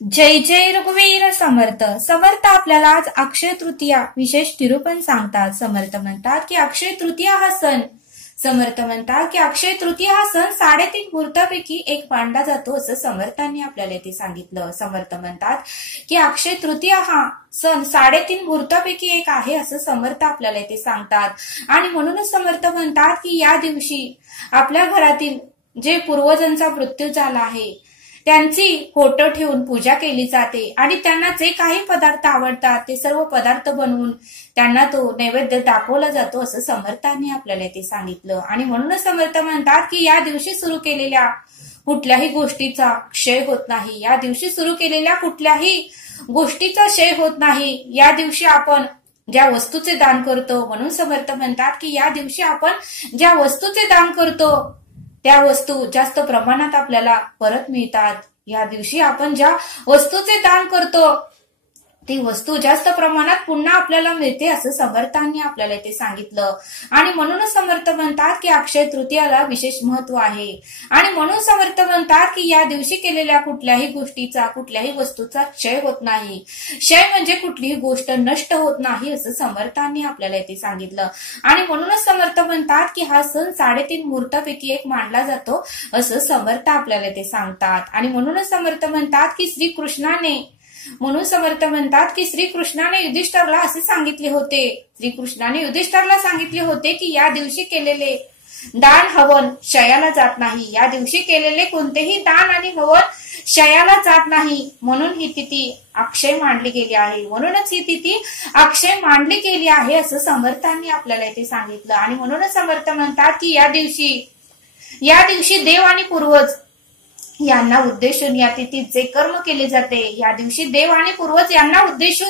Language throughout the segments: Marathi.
जय जय रघुवीर समर्थ. समर्थ आपल्याला आज अक्षय तृतीया विशेष निरूपण सांगतात. समर्थ म्हणतात की अक्षय तृतीया हा सण अक्षय तृतीया हा सण 3.5 मुहूर्तापैकी एक मानला जातो असं समर्थांनी आपल्याला ते सांगितलं. समर्थ म्हणतात की अक्षय तृतीया हा सण 3.5 मुहूर्तापैकी एक आहे असं समर्थ आपल्याला ते सांगतात. आणि म्हणूनच समर्थ म्हणतात की या दिवशी आपल्या घरातील जे पूर्वजांचा मृत्यू झाला आहे त्यांची फोटो ठेवून पूजा केली जाते आणि त्यांना जे काही पदार्थ आवडतात ते सर्व पदार्थ बनवून त्यांना तो नैवेद्य दाखवला जातो असं समर्थांनी आपल्याला ते सांगितलं. आणि म्हणूनच समर्थ म्हणतात की या दिवशी सुरू केलेल्या कुठल्याही गोष्टीचा क्षय होत नाही. या दिवशी सुरू केलेल्या कुठल्याही गोष्टीचा क्षय होत नाही. या दिवशी आपण ज्या वस्तूचे दान करतो, म्हणून समर्थ म्हणतात की या दिवशी आपण ज्या वस्तूचे दान करतो त्या वस्तू जास्त प्रमाणात आपल्याला परत मिळतात. या दिवशी आपण ज्या वस्तूचे दान करतो ती वस्तू जास्त प्रमाणात पुन्हा आपल्याला मिळते असं समर्थांनी आपल्याला ते सांगितलं. आणि म्हणूनच समर्थ म्हणतात की अक्षय तृतीयाला विशेष महत्व आहे. आणि म्हणून समर्थ म्हणतात की या दिवशी केलेल्या कुठल्याही गोष्टीचा, कुठल्याही वस्तूचा क्षय होत नाही. क्षय म्हणजे कुठलीही गोष्ट नष्ट होत नाही असं समर्थांनी आपल्याला ते सांगितलं. आणि म्हणूनच समर्थ म्हणतात की हा सण 3.5 मुहूर्तापैकी एक मानला जातो असं समर्थ आपल्याला ते सांगतात. आणि म्हणूनच समर्थ म्हणतात की श्रीकृष्णाने युधिष्ठिरला असे सांगितले होते की या दिवशी केलेले दान हवन क्षयाला जात नाही. या दिवशी केलेले कोणतेही दान आणि हवन क्षयाला जात नाही. म्हणून ही तिथी अक्षय मानली गेली आहे. म्हणूनच ही तिथी अक्षय मानली गेली आहे असं समर्थांनी आपल्याला ते सांगितलं. आणि म्हणूनच समर्थ म्हणतात की या दिवशी देव आणि पूर्वज यांना उद्देशून या तिथीत जे कर्म केले जाते, या दिवशी देव आणि पूर्वज यांना उद्देशून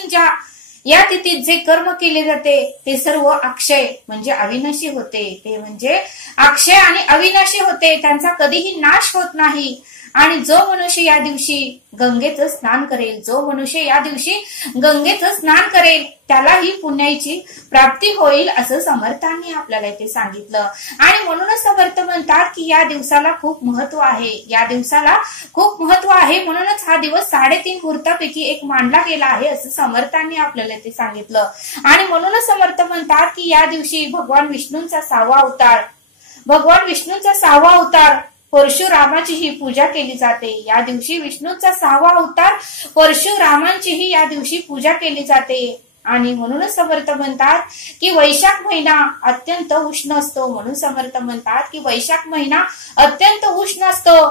या तिथीत जे कर्म केले जाते ते सर्व अक्षय म्हणजे अविनाशी होते. ते म्हणजे अक्षय आणि अविनाशी होते. त्यांचा कधीही नाश होत नाही. आणि जो मनुष्य या दिवशी गंगेचं स्नान करेल त्याला ही पुण्याची प्राप्ती होईल असं समर्थांनी आपल्याला ते सांगितलं. आणि म्हणूनच समर्थ म्हणतात की या दिवसाला खूप महत्व आहे. म्हणूनच हा दिवस 3.5 मुहूर्तापैकी एक मानला गेला आहे असं समर्थांनी आपल्याला ते सांगितलं. आणि म्हणूनच समर्थ म्हणतात की या दिवशी भगवान विष्णूंचा 6वा अवतार परशुरामाचीही पूजा केली जाते. या दिवशी विष्णूचा 6वा अवतार परशुरामांचीही या दिवशी पूजा केली जाते. आणि म्हणूनच समर्थ म्हणतात की वैशाख महिना अत्यंत उष्ण असतो. म्हणून समर्थ म्हणतात की वैशाख महिना अत्यंत उष्ण असतो.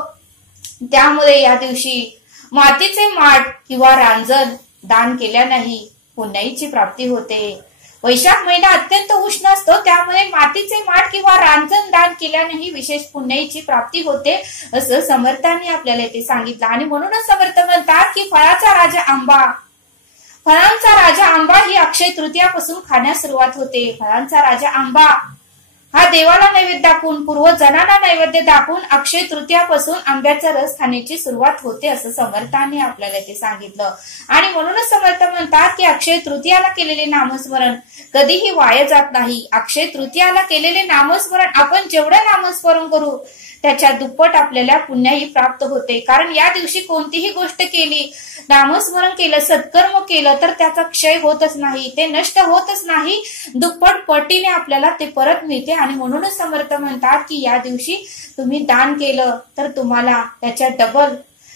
त्यामुळे या दिवशी मातीचे माठ किंवा रांजण दान केल्यानेही पुण्याईची प्राप्ती होते. वैशाख महिना अत्यंत उष्ण असतो त्यामुळे मातीचे माठ किंवा रांजण दान केल्यानेही विशेष पुण्याईची प्राप्ती होते असं समर्थांनी आपल्याला ते सांगितलं. आणि म्हणूनच समर्थ म्हणतात की फळांचा राजा आंबा ही अक्षय तृतीयापासून खाण्यास सुरुवात होते. फळांचा राजा आंबा हा देवाला नैवेद्य दाखवून, पूर्वजनांना नैवेद्य दाखवून अक्षय तृतीयापासून आंब्याचा रस खाण्याची सुरुवात होते असं समर्थांनी आपल्याला ते सांगितलं. आणि म्हणूनच समर्थ म्हणतात की अक्षय तृतीयाला केलेले नामस्मरण कधीही वाया जात नाही. अक्षय तृतीयाला केलेले नामस्मरण आपण जेवढं नामस्मरण करू त्याच्या दुप्पट आपल्याला पुण्याही प्राप्त होते. कारण या दिवशी कोणतीही गोष्ट केली, नामस्मरण केलं, सत्कर्म केलं तर त्याचा क्षय होतच नाही, ते नष्ट होतच नाही, दुप्पट पटीने आपल्याला ते परत मिळते. आणि म्हणूनच समर्थ म्हणतात की या दिवशी तुम्ही दान केलं तर तुम्हाला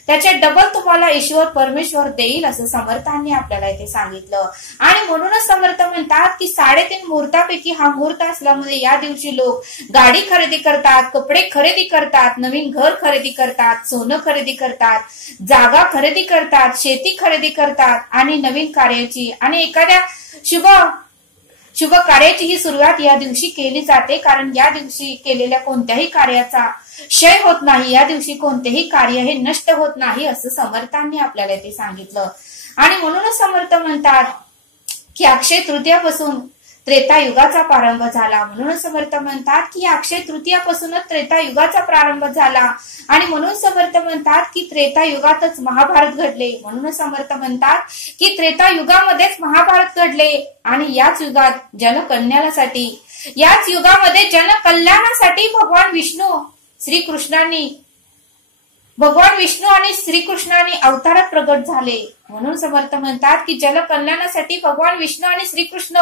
त्याच्या डबल तुम्हाला ईश्वर परमेश्वर देईल असं समर्थांनी आपल्याला ते सांगितलं. आणि म्हणूनच समर्थ म्हणतात की 3.5 मुहूर्तापैकी हा मुहूर्त असल्यामुळे या दिवशी लोक गाडी खरेदी करतात, कपडे खरेदी करतात, नवीन घर खरेदी करतात, सोनं खरेदी करतात, जागा खरेदी करतात, शेती खरेदी करतात आणि नवीन कार्याची आणि एखाद्या शुभ कार्याची ही सुरुवात या दिवशी केली जाते. कारण या दिवशी केलेल्या कोणत्याही कार्याचा क्षय होत नाही. या दिवशी कोणतेही कार्य हे नष्ट होत नाही असं समर्थांनी आपल्याला ते सांगितलं. आणि म्हणूनच समर्थ म्हणतात की अक्षय तृतीयापासून त्रेतायुगाचा प्रारंभ झाला. म्हणून समर्थ म्हणतात की अक्षय तृतीयापासूनच त्रेतायुगाचा प्रारंभ झाला. आणि म्हणून समर्थ म्हणतात की त्रेतायुगातच महाभारत घडले. म्हणून समर्थ म्हणतात की त्रेतायुगामध्येच महाभारत घडले. आणि याच युगामध्ये जनकल्याणासाठी भगवान विष्णू श्रीकृष्णांनी भगवान विष्णू आणि श्रीकृष्णाने अवतारात प्रगट झाले, म्हणून समर्थ म्हणतात की जलकल्याणासाठी भगवान विष्णू आणि श्रीकृष्ण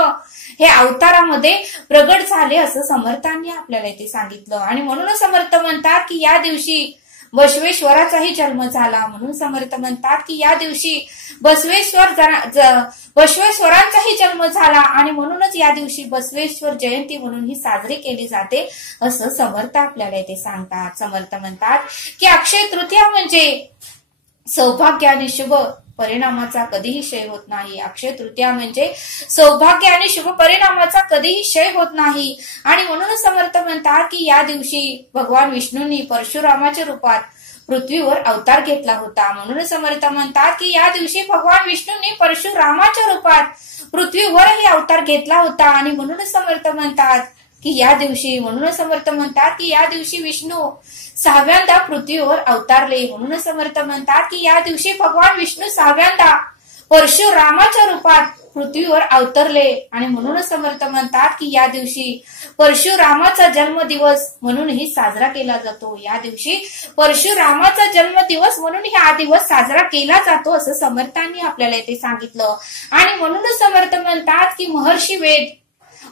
हे अवतारामध्ये प्रगट झाले असं समर्थांनी आपल्याला इथे सांगितलं. आणि म्हणून समर्थ म्हणतात की या दिवशी बसवेश्वराचाही जन्म झाला, म्हणून समर्थ म्हणतात की या दिवशी बसवेश्वरांचाही जन्म झाला आणि म्हणूनच या दिवशी बसवेश्वर जयंती म्हणून ही साजरी केली जाते असं समर्थ आपल्याला इथे सांगतात. समर्थ म्हणतात की अक्षय तृतीया म्हणजे सौभाग्य आणि शुभ परिणामाचा कधीही क्षय होत नाही. अक्षय तृतीया म्हणजे सौभाग्य आणि शुभ परिणामाचा कधीही क्षय होत नाही. आणि म्हणून समर्थ म्हणतात की या दिवशी भगवान विष्णूंनी परशुरामाच्या रूपात पृथ्वीवर अवतार घेतला होता. म्हणून समर्थ म्हणतात की या दिवशी भगवान विष्णूंनी परशुरामाच्या रूपात पृथ्वीवरही अवतार घेतला होता. आणि म्हणून समर्थ म्हणतात की या दिवशी या दिवशी विष्णू 6व्यांदा पृथ्वीवर अवतारले. म्हणून समर्थ म्हणतात की या दिवशी भगवान विष्णू 6व्यांदा परशुरामाच्या रूपात पृथ्वीवर अवतरले. आणि म्हणून समर्थ म्हणतात की या दिवशी परशुरामाचा जन्मदिवस म्हणूनही साजरा केला जातो. या दिवशी परशुरामाचा जन्मदिवस म्हणून हा दिवस साजरा केला जातो असं समर्थांनी आपल्याला इथे सांगितलं. आणि म्हणून समर्थ म्हणतात की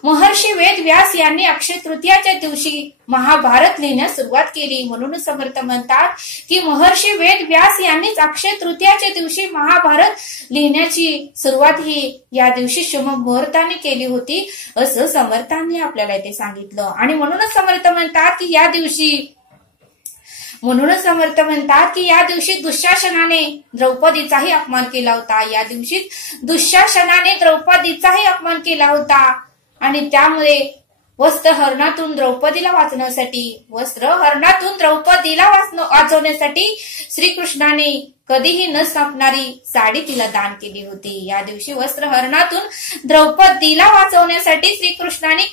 महर्षी वेद व्यास यांनी अक्षय तृतीयाच्या दिवशी महाभारत लिहिण्यास सुरुवात केली. म्हणून समर्थ म्हणतात की महर्षी वेद व्यास यांनीच अक्षय तृतीयाच्या दिवशी महाभारत लिहिण्याची सुरुवात ही या दिवशी शुभ मुहूर्ताने केली होती असं समर्थांनी आपल्याला इथे सांगितलं. आणि म्हणूनच समर्थ म्हणतात की या दिवशी दुःशासनाने द्रौपदीचाही अपमान केला होता. या दिवशी दुःशासनाने द्रौपदीचाही अपमान केला होता. आणि त्यामुळे वस्त्रहरणातून द्रौपदीला वाचवण्यासाठी श्रीकृष्णाने कधीही न संपणारी साडी तिला दान केली होती. या दिवशी वस्त्रहरणातून द्रौपदीला वाचवण्यासाठी श्रीकृष्णाने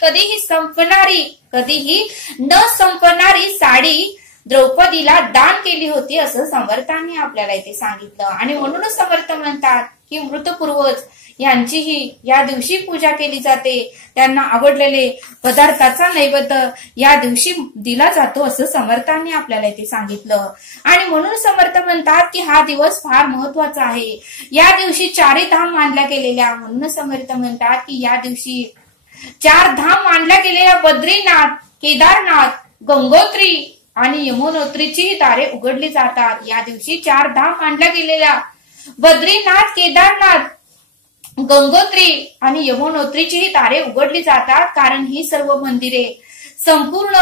कधीही न संपणारी साडी द्रौपदीला दान केली होती असं समर्थांनी आपल्याला इथे सांगितलं. आणि म्हणूनच समर्थ म्हणतात की मृत पूर्वज यांचीही या दिवशी पूजा केली जाते. त्यांना आवडलेले पदार्थाचा नैवेद्य या दिवशी दिला जातो असं समर्थांनी आपल्याला इथे सांगितलं. आणि म्हणून समर्थ म्हणतात की हा दिवस फार महत्वाचा आहे. या दिवशी 4 धाम मानल्या गेलेल्या, म्हणून समर्थ म्हणतात की या दिवशी 4 धाम मानल्या गेलेल्या बद्रीनाथ, केदारनाथ, गंगोत्री आणि यमुनोत्रीची दारे उघडली जातात. या दिवशी 4 धाम मानल्या गेलेल्या बद्रीनाथ, केदारनाथ, गंगोत्री आणि यमुनोत्रीची दारे उघडली जातात. कारण ही सर्व मंदिरे संपूर्ण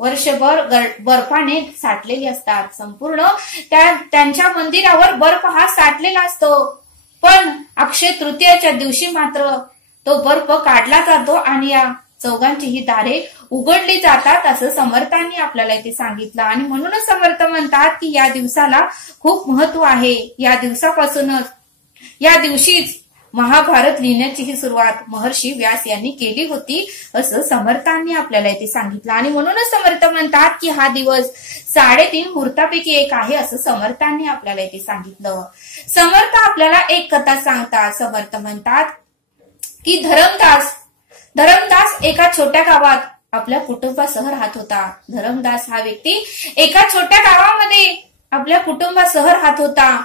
वर्षभर बर्फाने साठलेली असतात. संपूर्ण त्यांच्या मंदिरावर बर्फ हा साठलेला असतो. पण अक्षय तृतीयाच्या दिवशी मात्र तो बर्फ काढला जातो आणि या चौघांची ही दारे उघडली जातात असं समर्थांनी आपल्याला इथे सांगितलं. आणि म्हणूनच समर्थ म्हणतात की या दिवसाला खूप महत्व आहे. या दिवशीच महाभारत लिहिण्याची ही सुरुवात महर्षी व्यास यांनी केली होती असं समर्थांनी आपल्याला इथे सांगितलं. आणि म्हणूनच समर्थ म्हणतात की हा दिवस 3.5 मुहूर्तापैकी एक आहे असं समर्थांनी आपल्याला इथे सांगितलं. समर्थ आपल्याला एक कथा सांगतात. समर्थ म्हणतात की धरमदास एका छोट्या गावात आपल्या कुटुंबासह राहत होता. धरमदास हा व्यक्ती एका छोट्या गावामध्ये आपल्या कुटुंबासह राहत होता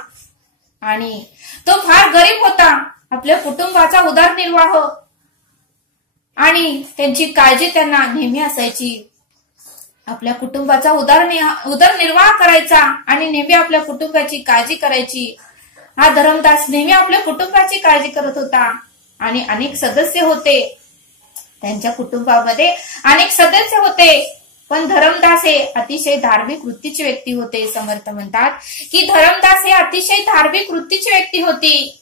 आणि तो फार गरीब होता. आपल्या कुटुंबाचा उदरनिर्वाह आणि त्यांची काळजी त्यांना नेहमी असायची. आपल्या कुटुंबाचा उदरनिर्वाह करायचा आणि नेहमी आपल्या कुटुंबाची काळजी करायची. हा धरमदास नेहमी आपल्या कुटुंबाची काळजी करत होता. आणि अनेक सदस्य होते त्यांच्या कुटुंबामध्ये, अनेक सदस्य होते. पण धरमदास हे अतिशय धार्मिक वृत्तीचे व्यक्ती होते. समर्थ म्हणतात की धरमदास हे अतिशय धार्मिक वृत्तीची व्यक्ती होती.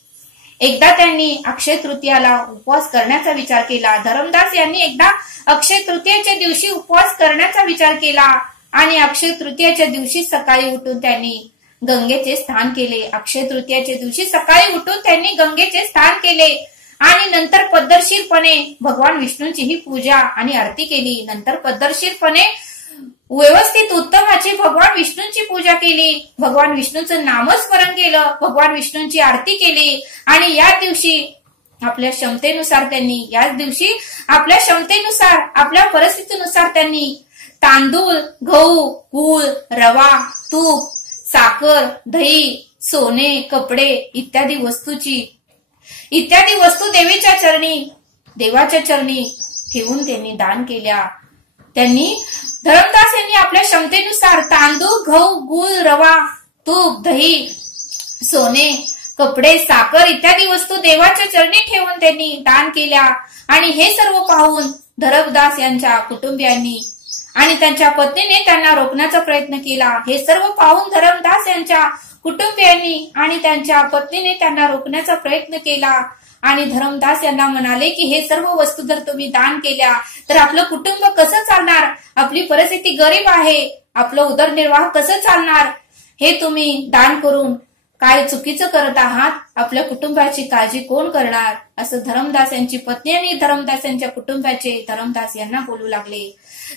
एकदा त्यांनी अक्षय तृतीयाला उपवास करण्याचा विचार केला. धरमदास यांनी एकदा अक्षय तृतीयाच्या दिवशी उपवास करण्याचा विचार केला आणि अक्षय तृतीयाच्या दिवशी सकाळी उठून त्यांनी गंगेचे स्नान केले. अक्षय तृतीयाच्या दिवशी सकाळी उठून त्यांनी गंगेचे स्नान केले आणि नंतर पद्धतशीरपणे भगवान विष्णूंचीही पूजा आणि आरती केली. नंतर पद्धतशीरपणे व्यवस्थित उत्तमाची भगवान विष्णूंची पूजा केली. भगवान विष्णूंचं नामस्मरण केलं. भगवान विष्णूंची आरती केली. आणि या दिवशी आपल्या क्षमतेनुसार आपल्या परिस्थितीनुसार त्यांनी तांदूळ, गहू, गूळ, रवा, तूप, साखर, दही, सोने, कपडे इत्यादी वस्तू देवाच्या चरणी ठेवून त्यांनी दान केल्या. धर्मदास यांनी आपल्या क्षमतेनुसार तांदूळ, गहू, गूळ, रवा, तूप, दही, सोने, कपडे, साखर इत्यादी वस्तू देवाच्या चरणी ठेवून त्यांनी दान केल्या. आणि हे सर्व पाहून धर्मदास यांच्या कुटुंबियांनी आणि त्यांच्या पत्नीने त्यांना रोखण्याचा प्रयत्न केला. हे सर्व पाहून धर्मदास यांच्या कुटुंबियांनी आणि त्यांच्या पत्नीने त्यांना रोखण्याचा प्रयत्न केला. आणि धर्मदास यांना म्हणाले की हे सर्व वस्तू जर तुम्ही दान केल्या तर आपलं कुटुंब कसं चालणार, आपली परिस्थिती गरीब आहे, आपलं उदरनिर्वाह कसं चालणार, हे तुम्ही दान करून काय चुकीचं करत आहात, आपल्या कुटुंबाची काळजी कोण करणार, असं धर्मदास यांची पत्नी आणि धर्मदास यांच्या कुटुंबाचे धर्मदास यांना बोलू लागले.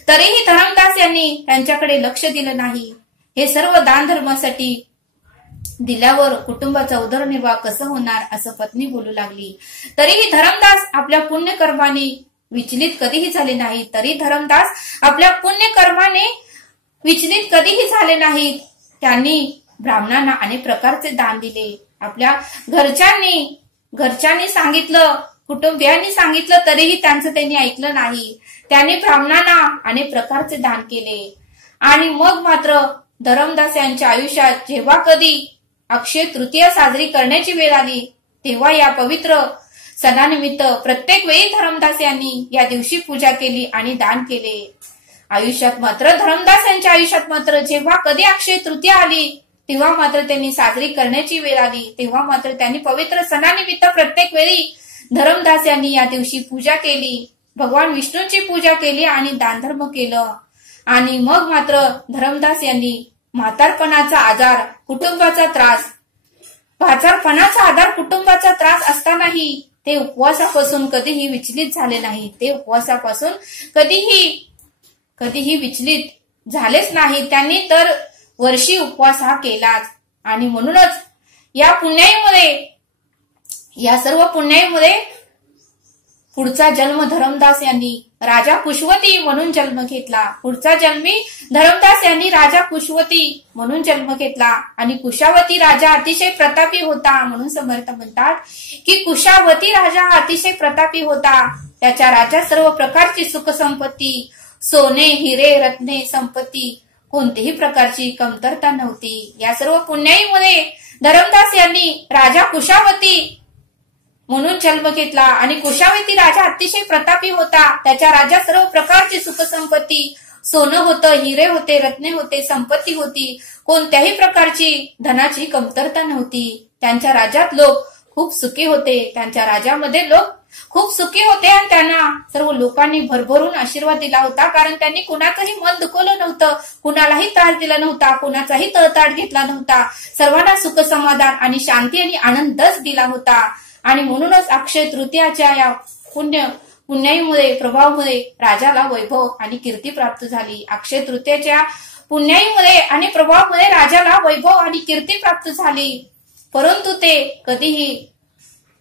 तरीही धर्मदास यांनी त्यांच्याकडे लक्ष दिलं नाही. हे सर्व दान धर्मासाठी दिल्यावर कुटुंबाचा उदरनिर्वाह कसं होणार, असं पत्नी बोलू लागली. तरीही धर्मदास आपल्या पुण्यकर्माने विचलित कधीही झाले नाही. त्यांनी ब्राह्मणांना अनेक प्रकारचे दान दिले. आपल्या घरच्यांनी सांगितलं, कुटुंबियांनी सांगितलं, तरीही त्यांचं त्यांनी ऐकलं नाही. त्यांनी ब्राह्मणांना अनेक प्रकारचे दान केले. आणि मग मात्र धर्मदास यांच्या आयुष्यात जेव्हा कधी अक्षय तृतीया साजरी करण्याची वेळ आली तेव्हा या पवित्र सणानिमित्त प्रत्येक वेळी धर्मदास यांनी या दिवशी पूजा केली आणि दान केले. धर्मदास यांच्या आयुष्यात मात्र जेव्हा कधी अक्षय तृतीया आली तेव्हा मात्र त्यांनी साजरी करण्याची वेळ आली तेव्हा मात्र त्यांनी पवित्र सणानिमित्त प्रत्येक वेळी धर्मदास यांनी या दिवशी पूजा केली, भगवान विष्णूंची पूजा केली आणि दानधर्म केलं. आणि मग मात्र धर्मदास यांनी म्हातारपणाचा आजार, कुटुंबाचा त्रास असतानाही ते उपवासापासून कधीही विचलित झाले नाही. कधीही विचलित झालेच नाही. त्यांनी तर वर्षी उपवास हा केलाच. आणि म्हणूनच या सर्व पुण्याईमुळे पुढचा जन्म धर्मदास यांनी राजा कुशवती म्हणून जन्म घेतला. आणि कुशावती राजा अतिशय प्रतापी होता. म्हणून समर्थ म्हणतात की कुशावती राजा हा अतिशय प्रतापी होता. त्याच्या राज्यात सर्व प्रकारची सुख संपत्ती, सोने, हिरे, रत्ने, संपत्ती कोणतीही प्रकारची कमतरता नव्हती. या सर्व पुण्याईमुळे धर्मदास यांनी राजा कुशावती म्हणून जन्म घेतला. आणि कुशावती राजा अतिशय प्रतापी होता. त्याच्या राज्यात सर्व प्रकारची सुख संपत्ती, सोनं होतं, हिरे होते, रत्ने होते, संपत्ती होती, कोणत्याही प्रकारची धनाची कमतरता नव्हती. त्यांच्या राज्यात लोक खूप सुखी होते. आणि त्यांना सर्व लोकांनी भरभरून आशीर्वाद दिला होता. कारण त्यांनी कुणाचंही मन दुखवलं नव्हतं, कुणालाही त्रास दिला नव्हता, कुणाचाही तळताट घेतला नव्हता. सर्वांना सुख समाधान आणि शांती आणि आनंदच दिला होता. आणि म्हणूनच अक्षय तृतीयाच्या या पुण्याईमुळे, प्रभावामुळे राजाला वैभव आणि कीर्ती प्राप्त झाली. अक्षय तृतीयाच्या पुण्याईमुळे आणि प्रभावामुळे राजाला वैभव आणि कीर्ती प्राप्त झाली. परंतु ते कधीही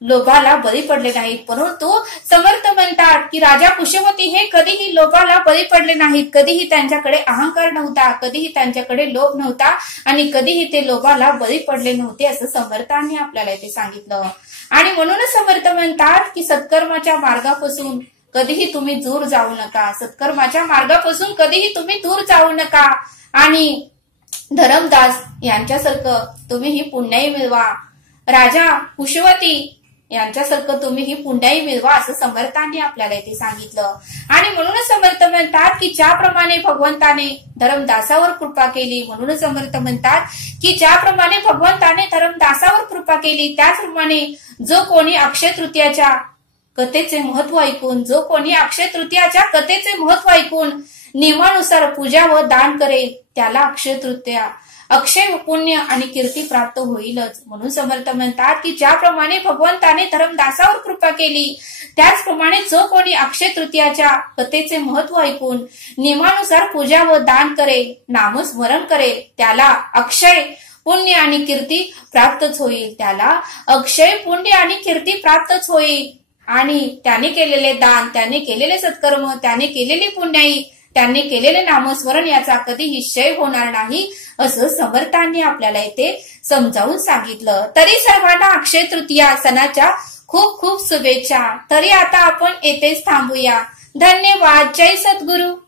लोभाला बळी पडले नाहीत. परंतु समर्थ म्हणतात की राजा कुशवती हे कधीही लोभाला बळी पडले नाहीत. कधीही त्यांच्याकडे अहंकार नव्हता, कधीही त्यांच्याकडे लोभ नव्हता आणि कधीही ते लोभाला बळी पडले नव्हते, असं समर्थांनी आपल्याला इथे सांगितलं. आणि म्हणूनच समर्थ म्हणतात की सत्कर्माच्या मार्गापासून कधीही तुम्ही दूर जाऊ नका. आणि धर्मदास यांच्यासारखं तुम्ही ही पुण्याई मिळवा, राजा कुशवती यांच्यासारखं तुम्ही ही पुण्याई मिळवा, असं समर्थांनी आपल्याला इथे सांगितलं. आणि म्हणूनच समर्थ म्हणतात की ज्याप्रमाणे भगवंताने धर्मदासावर कृपा केली, म्हणूनच समर्थ म्हणतात की ज्याप्रमाणे भगवंताने धर्मदासावर कृपा केली त्याचप्रमाणे जो कोणी अक्षय तृतीयाच्या कथेचे महत्व ऐकून नियमानुसार पूजा व दान करेल त्याला अक्षय पुण्य आणि कीर्ती प्राप्त होईलच. म्हणून समर्थ म्हणतात की ज्याप्रमाणे भगवंताने धर्मदासावर कृपा केली त्याचप्रमाणे जो कोणी अक्षय तृतीयाच्या कथेचे महत्व ऐकून नियमानुसार पूजा व दान करेल, नामस्मरण करेल त्याला अक्षय पुण्य आणि कीर्ती प्राप्तच होईल. आणि त्याने केलेले दान, त्याने केलेले सत्कर्म, त्याने केलेली पुण्याई त्यांनी केलेले नामस्मरण याचा कधीही क्षय होणार नाही असं समर्थांनी आपल्याला इथे समजावून सांगितलं। तरी सर्वांना अक्षय तृतीया सणाच्या खूप खूप शुभेच्छा। तरी आता आपण येथेच थांबूया। धन्यवाद। जय सद्गुरु।